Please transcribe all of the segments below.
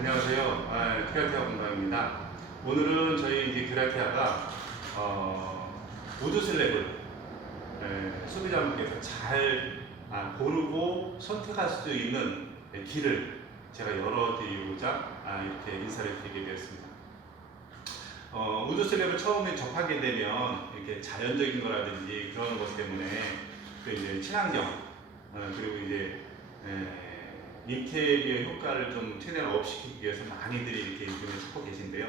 안녕하세요. 아, 큐라티아 공방입니다. 오늘은 저희 이제 큐라티아가 어, 우드 슬랩을 에, 소비자분께서 잘 아, 고르고 선택할 수 있는 에, 길을 제가 열어드리고자 아, 이렇게 인사를 드리게 되었습니다. 어, 우드 슬랩을 처음에 접하게 되면 이렇게 자연적인 거라든지 그런 것 때문에 그 이제 친환경 어, 그리고 이제 에, 인테리어 효과를 좀 최대한 업시키기 위해서 많이들이 이렇게 요즘에 찾고 계신데요.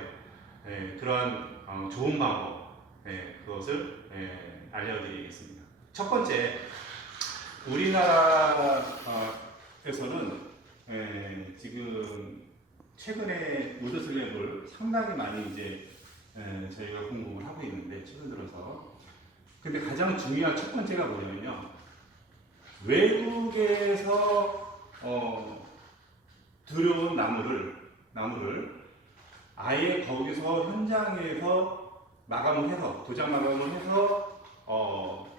에, 그러한 어, 좋은 방법 에, 그것을 에, 알려드리겠습니다. 첫 번째 우리나라에서는 에, 지금 최근에 우드 슬랩을 상당히 많이 이제 에, 저희가 공급을 하고 있는데 최근 들어서 근데 가장 중요한 첫 번째가 뭐냐면요 외국에서 어, 들여온 나무를 나무를 아예 거기서 현장에서 마감을 해서 도장 마감을 해서 어,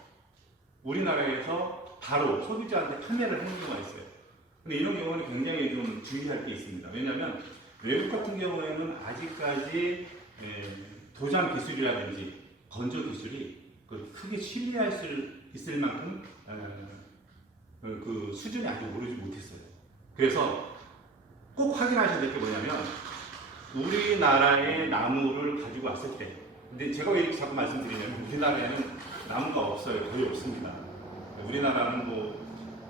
우리나라에서 바로 소비자한테 판매를 하는 경우가 있어요. 근데 이런 경우는 굉장히 좀 주의할 게 있습니다. 왜냐하면 외국 같은 경우에는 아직까지 에, 도장 기술이라든지 건조 기술이 그 크게 신뢰할 수 있을 만큼 에, 그, 그 수준이 아직 오르지 못했어요. 그래서 꼭 확인하셔야 될 게 뭐냐면 우리나라의 나무를 가지고 왔을 때 근데 제가 왜 자꾸 말씀드리냐면 우리나라에는 나무가 없어요. 거의 없습니다. 우리나라는 뭐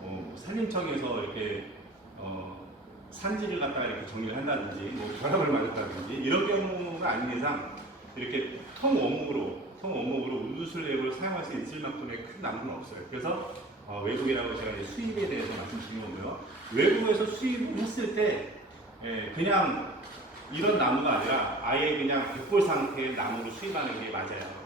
어, 산림청에서 이렇게 어, 산지를 갖다가 이렇게 정리를 한다든지 뭐 벼락을 맞았다든지 이런 경우가 아닌 이상 이렇게 통원목으로 통원목으로 우드슬랩을 사용할 수 있을 만큼의 큰 나무는 없어요. 그래서 어, 외국이라고 제가 이제 수입에 대해서 말씀드린 거고요. 외국에서 수입을 했을 때 예, 그냥 이런 나무가 아니라 아예 그냥 백골 상태의 나무를 수입하는 게 맞아요.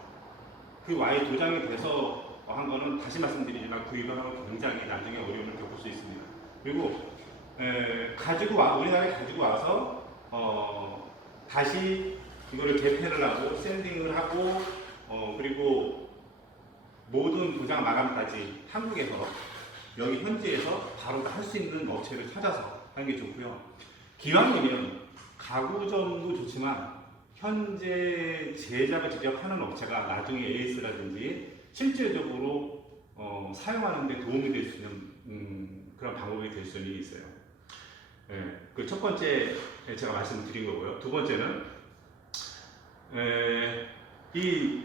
그 와이 도장이 돼서 한 거는 다시 말씀드리지만 구입을 하면 굉장히 나중에 어려움을 겪을 수 있습니다. 그리고 에, 가지고 와 우리나라에 가지고 와서 어, 다시 이거를 개폐를 하고 샌딩을 하고 어, 그리고 모든 도장 마감까지 한국에서 여기 현지에서 바로 할 수 있는 업체를 찾아서 하는 게 좋고요. 기왕이면 가구점도 좋지만 현재 제작을 직접 하는 업체가 나중에 AS라든지 실질적으로 어, 사용하는 데 도움이 될 수 있는 음, 그런 방법이 될 수는 있어요. 예, 그 첫 번째 제가 말씀드린 거고요. 두 번째는 에, 이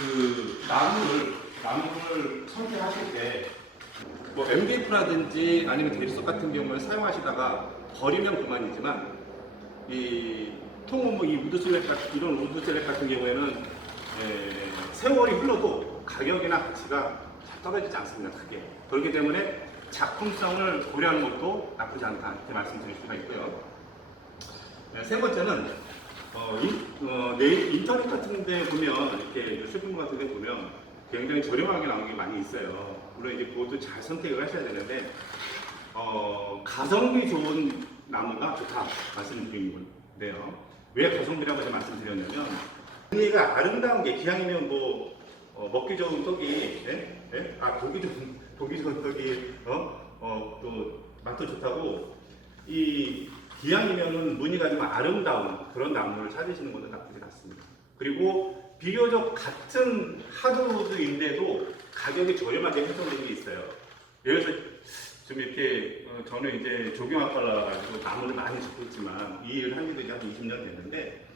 그 나무를 나무를 선택하실 때 뭐 MDF라든지 아니면 대리석 같은 경우를 사용하시다가 버리면 그만이지만 이 통은 이 우드슬랩 같은 이런 우드슬랩 같은 경우에는 에, 세월이 흘러도 가격이나 가치가 잘 떨어지지 않습니다. 크게 그렇기 때문에 작품성을 고려하는 것도 나쁘지 않다 이렇게 말씀드릴 수가 있고요. 네, 세 번째는 어, 인, 어, 네, 인터넷 같은 데 보면 이렇게 쇼핑몰 같은 데 보면 굉장히 저렴하게 나오는 게 많이 있어요. 물론 이제 그것도 잘 선택을 하셔야 되는데 어, 가성비 좋은 나무가 좋다 말씀드린 건데요. 왜 가성비라고 제가 말씀드렸냐면 분위기가 아름다운 게 기왕이면 뭐 어, 먹기 좋은 떡이 예? 예? 아 보기 좋은 보기 좋은 떡이 어? 어, 또 맛도 좋다고 이 기왕이면은 무늬가 좀 아름다운 그런 나무를 찾으시는 것도 나쁘지 않습니다. 그리고 비교적 같은 하드우드인데도 가격이 저렴하게 형성된 게 있어요. 예를 들어서 좀 이렇게 어, 저는 이제 조경학과를 나와가지고 나무를 많이 짓고 있지만 이 일을 한 지도 이제 한 20년 됐는데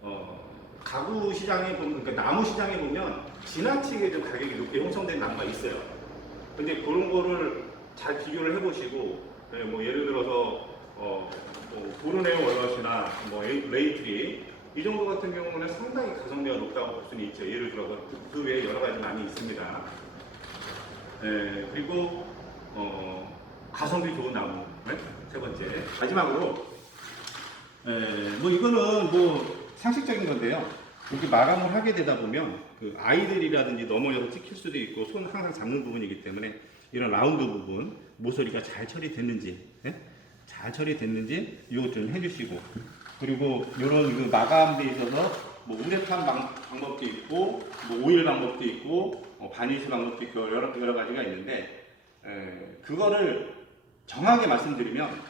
어, 가구 시장에 보면 그러니까 나무 시장에 보면 지나치게 좀 가격이 높게 형성된 나무가 있어요. 근데 그런 거를 잘 비교를 해보시고 네, 뭐 예를 들어서 어, 뭐 보르네오 월넛이나 뭐 레이트리 이 정도 같은 경우는 상당히 가성비가 높다고 볼 수는 있죠. 예를 들어서 그, 그 외에 여러 가지 많이 있습니다. 네, 그리고 어, 가성비 좋은 나무 네? 세 번째 마지막으로 에, 뭐 이거는 뭐 상식적인 건데요. 이렇게 마감을 하게 되다 보면 그 아이들이라든지 넘어져서 찍힐 수도 있고 손 항상 잡는 부분이기 때문에 이런 라운드 부분 모서리가 잘 처리됐는지 예? 잘 처리됐는지 이것 좀 해주시고 그리고 이런 그 마감돼 있어서 뭐 우레탄 방, 방법도 있고 뭐 오일 방법도 있고 어, 바니쉬 방법도 있고 여러, 여러 가지가 있는데 에, 그거를 정확하게 말씀드리면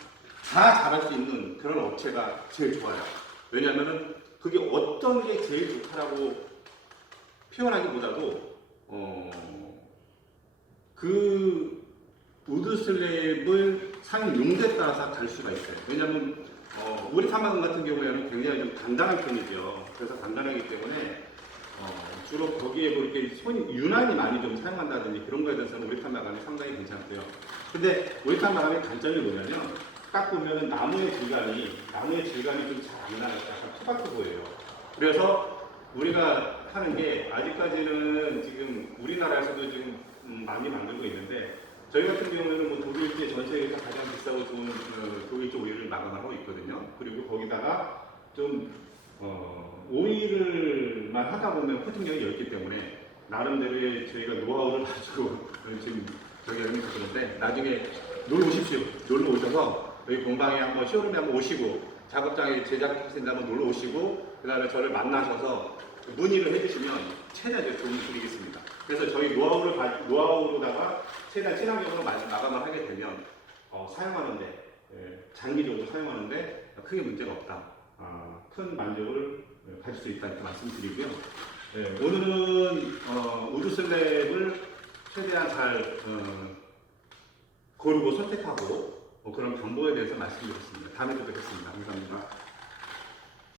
다 잘할 수 있는 그런 업체가 제일 좋아요. 왜냐하면은 그게 어떤 게 제일 좋다라고 표현하기보다도 어, 그 우드 슬랩을 사용 용도에 따라서 갈 수가 있어요. 왜냐하면 어, 우리 탐방금 같은 경우에는 굉장히 좀 간단한 편이죠. 그래서 간단하기 때문에 어, 주로 거기에 뭐 이렇게 손 유난히 많이 좀 사용한다든지 그런 거에 대해서는 우리 탄 마감이 상당히 괜찮고요. 근데 우리 탄 마감의 단점이 뭐냐면 딱 보면은 나무의 질감이 나무의 질감이 좀 잘 안 나요. 약간 투박해 보여요. 그래서 우리가 하는 게 아직까지는 지금 우리나라에서도 지금 음, 많이 만들고 있는데 저희 같은 경우에는 뭐 독일제 전 세계에서 가장 비싸고 좋은 어, 독일제 오일을 마감을 하고 있거든요. 그리고 거기다가 좀 어, 오일을만 하다 보면 코팅력이 옅기 때문에 나름대로의 저희가 노하우를 가지고 지금 저기 하는 그런데 나중에 놀러 오십시오. 놀러 오셔서 여기 공방에 한번 쇼룸에 한번 오시고 작업장에 제작하신다 한번 놀러 오시고 그 다음에 저를 만나셔서 문의를 해주시면 최대한 도움을 드리겠습니다. 그래서 저희 노하우를 가- 노하우로다가 최대한 친환경으로 마- 마감을 하게 되면 어, 사용하는데 예, 장기적으로 사용하는데 크게 문제가 없다. 아, 큰 만족을 예, 가질 수 있다 이렇게 말씀드리고요. 예, 오늘은 어, 우드 슬랩을 최대한 잘 어, 고르고 선택하고 뭐 그런 방법에 대해서 말씀드렸습니다. 다음에 또 뵙겠습니다. 감사합니다.